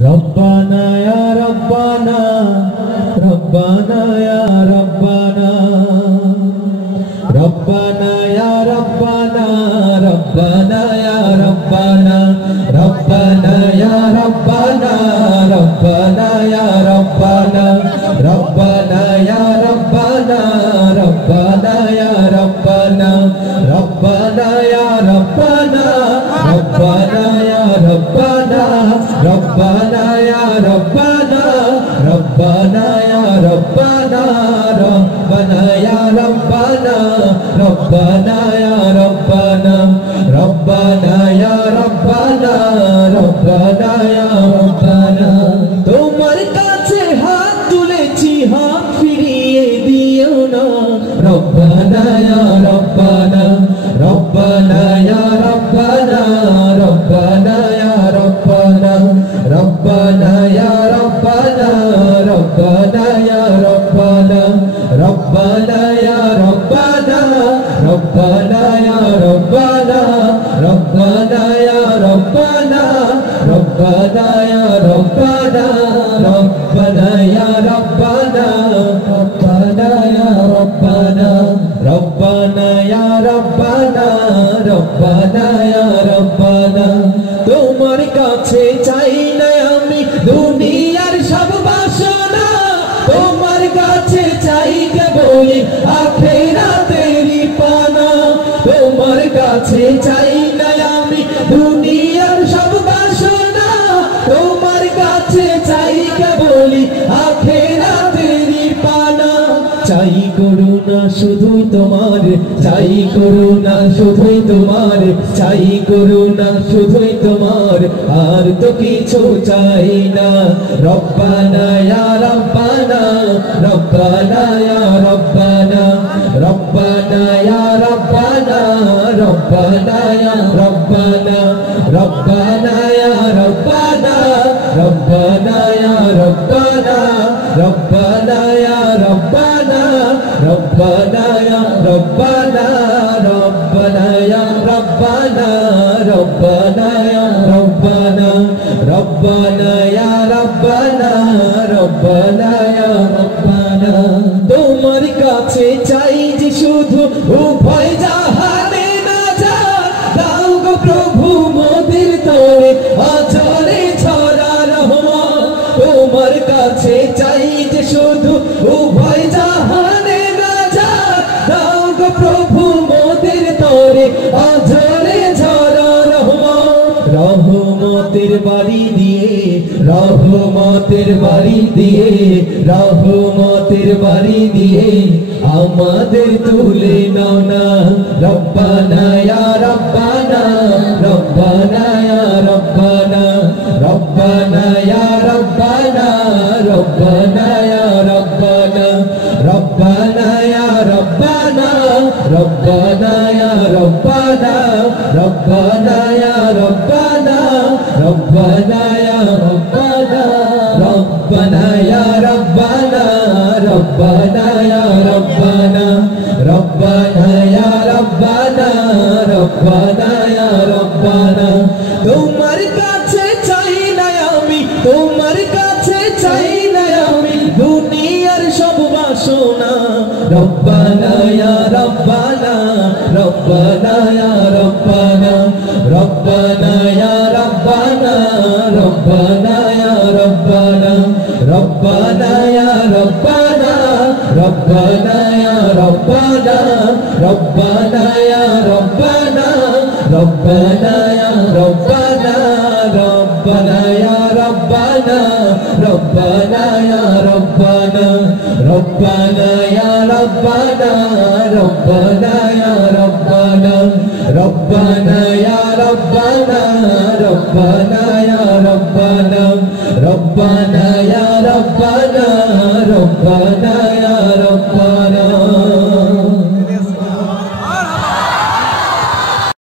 ربنا يا ربنا ربنا يا ربنا ربنا يا ربنا ربنا يا ربنا ربنا يا ربنا ربنا يا ربنا ربنا يا ربنا ربنا يا ربنا ربنا يا ربنا ربنا يا ربنا ربنا يا ربنا ربنا يا ربنا ربنا يا ربنا ربنا يا ربنا ربنا يا ربنا ربنا يا ربنا তোমার কাছে হাত তুলেছি হাত ফিরিয়ে দিও না রব্বানা ইয়া রব্বানা রব্বানা ইয়া রব্বানা রব্বানা ইয়া রব্বানা রব্বানা ইয়া রব্বানা রব্বানা ইয়া রব্বানা রব্বানা ইয়া রব্বানা রব্বানা ইয়া রব্বানা রব্বানা ইয়া রব্বানা রব্বানা ইয়া রব্বানা রব্বানা ইয়া রব্বানা রব্বানা ইয়া রব্বানা রব্বানা ইয়া রব্বানা রব্বানা ইয়া রব্বানা তোমার কাছে চাই না আমি দুনিয়ার সব বাসনা তোমার কাছে চাই কেবল আখিরাতেরই পানা তোমার কাছে চাই না আমি দুনিয়ার সব বাসনা তোমার কাছে চাই কেবল আখিরাতেরই পানা চাই করুণা শুধুই তোমার চাই করুণা শুধুই তোমার চাই করুণা শুধুই তোমার আর তো কিছু চাই না রব্বানা ইয়া রব্বানা রব্বানা ইয়া রব্বানা রব্বানা ইয়া রব্বানা রব্বানা ইয়া রব্বানা রব্বানা ইয়া রব্বানা রব্বানা ইয়া রব্বানা রব্বানা ইয়া রব্বানা ربنا يا ربنا ربنا يا ربنا ربنا يا ربنا ربنا يا ربنا ربنا يا ربنا তোমার কাছে চাই যে শুধু উভয় জাহানে নাজাত দাও গো প্রভু মোদের তরে আছড়ে ছড়া রহমত তোমার কাছে চাই যে শুধু উভয় জাহানে প্রভু মোদের তরে আঝরে ঝরা রহমতের বাড়ি দিয়ে রহমতের বাড়ি দিয়ে রহমতের বাড়ি দিয়ে আমাদের তুলে নাও না রব্বানা ইয়া রব্বানা রব্বানা ইয়া রব্বানা রব্বানা ইয়া রব্বানা রব্বানা ইয়া রব্বানা রব্বানা ইয়া রব্বানা ربنا يا ربنا ربنا يا ربنا ربنا يا ربنا ربنا يا ربنا ربنا يا ربنا ربنا يا ربنا ربنا يا ربنا তোমার কাছে চাই না আমি তোমার কাছে চাই না আমি দুনিয়ার সব বাসনা ربنا يا ربنا ربنا يا ربنا ربنا يا ربنا ربنا يا ربنا ربنا يا ربنا ربنا يا ربنا ربنا يا ربنا ربنا يا ربنا ربنا يا ربنا ربنا يا ربنا ربنا يا ربنا ربنا يا ربنا ربنا يا ربنا ربنا يا ربنا ربنا يا ربنا ربنا